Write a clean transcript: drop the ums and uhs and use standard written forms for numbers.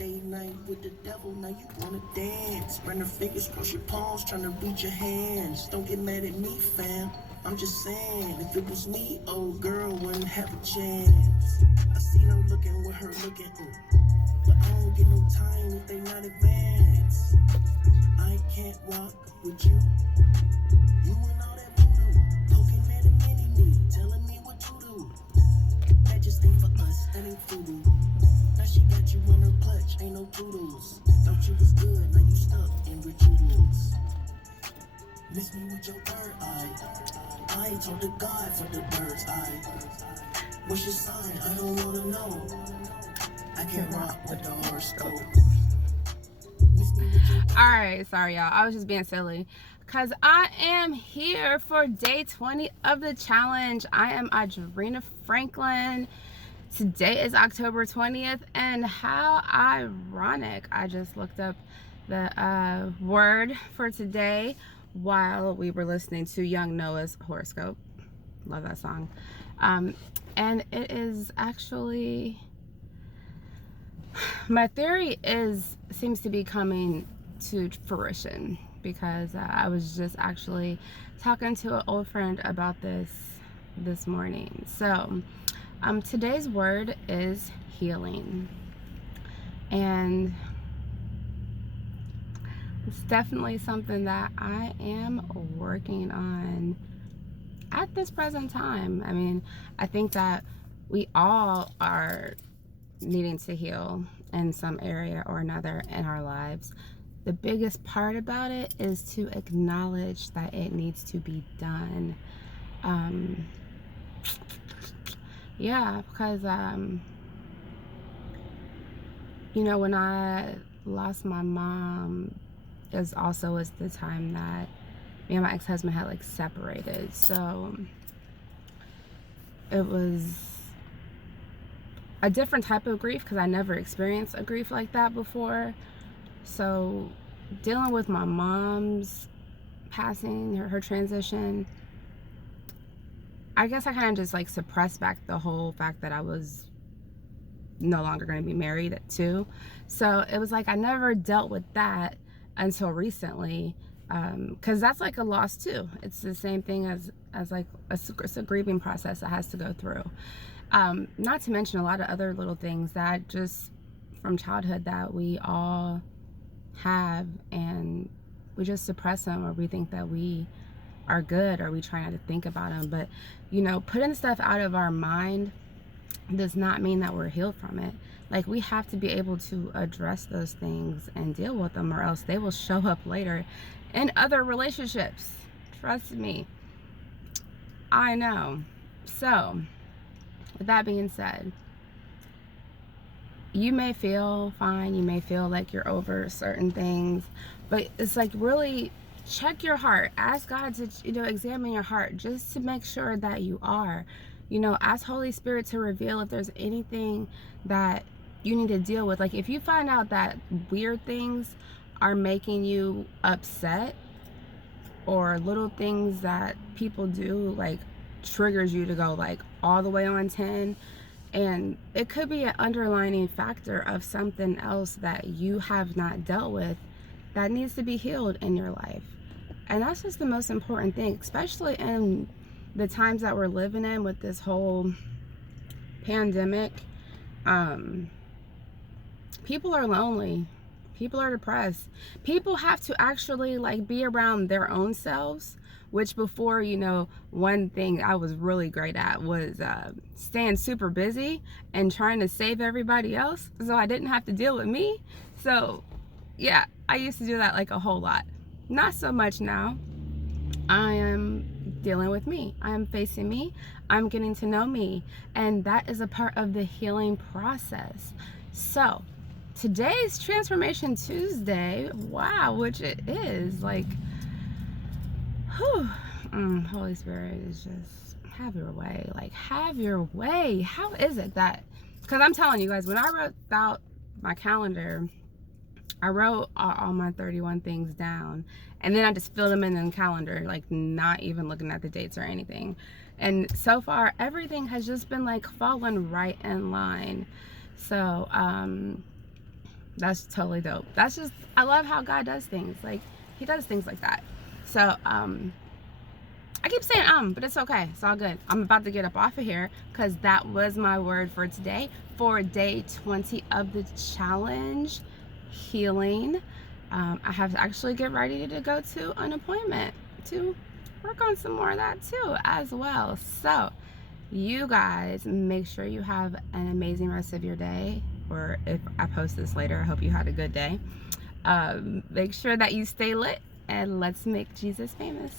Day night with the devil, now you wanna dance. Run your fingers cross your palms, trying to reach your hands. Don't get mad at me, fam. I'm just saying, if it was me, old girl wouldn't have a chance. I seen her looking with her looking, but I don't get no time if they not advanced. I can't walk with you. You and all that voodoo, poking at a mini-me, telling me what to do. That just ain't for us, that ain't voodoo. Now she got you in her clutch, ain't no doodles. Thought you was good, now you stuck in rituals. Miss me with your third eye. I ain't told to God for the bird's eye. What's your sign? I don't wanna know. I can't rock with the horoscope. Alright, sorry y'all, I was just being silly because I am here for day 20 of the challenge. I am Audrina Franklin. Today is October 20th, and how ironic, I just looked up the word for today while we were listening to Young Noah's horoscope. Love that song. And it is actually, my theory seems to be coming to fruition, because I was just actually talking to an old friend about this morning. So today's word is healing, and it's definitely something that I am working on at this present time. I mean, I think that we all are needing to heal in some area or another in our lives. The biggest part about it is to acknowledge that it needs to be done. Yeah, because you know, when I lost my mom, is the time that me and my ex-husband had like separated. So it was a different type of grief, because I never experienced a grief like that before. So dealing with my mom's passing, her transition, I guess I kind of just like suppressed back the whole fact that I was no longer going to be married too. So it was like I never dealt with that until recently, because that's like a loss too. It's the same thing as like it's a grieving process that has to go through. Not to mention a lot of other little things that just from childhood that we all have, and we just suppress them, or we think that we are good, or we try not to think about them. But you know, putting stuff out of our mind does not mean that we're healed from it. Like, we have to be able to address those things and deal with them, or else they will show up later in other relationships. Trust me, I know. So with that being said, you may feel fine, you may feel like you're over certain things, but it's like, really check your heart. Ask God to, you know, examine your heart, just to make sure that you are, you know, ask Holy Spirit to reveal if there's anything that you need to deal with. Like, if you find out that weird things are making you upset, or little things that people do like triggers you to go like all the way on 10, and it could be an underlining factor of something else that you have not dealt with that needs to be healed in your life. And that's just the most important thing, especially in the times that we're living in with this whole pandemic. People are lonely, people are depressed, people have to actually like be around their own selves, which before, you know, one thing I was really great at was staying super busy and trying to save everybody else so I didn't have to deal with me. So yeah, I used to do that like a whole lot. Not so much now. I am dealing with me, I am facing me, I'm getting to know me, and that is a part of the healing process. So today's Transformation Tuesday, wow, which it is, like, whew, Holy Spirit is just, have your way, like, have your way. How is it that, because I'm telling you guys, when I wrote out my calendar, I wrote all my 31 things down, and then I just filled them in the calendar, like not even looking at the dates or anything. And so far, everything has just been like falling right in line. So That's totally dope. That's just, I love how God does things. Like, he does things like that. So, I keep saying but it's okay. It's all good. I'm about to get up off of here because that was my word for today for day 20 of the challenge, healing. I have to actually get ready to go to an appointment to work on some more of that too as well. So you guys make sure you have an amazing rest of your day, or if I post this later, I hope you had a good day. Make sure that you stay lit, and let's make Jesus famous.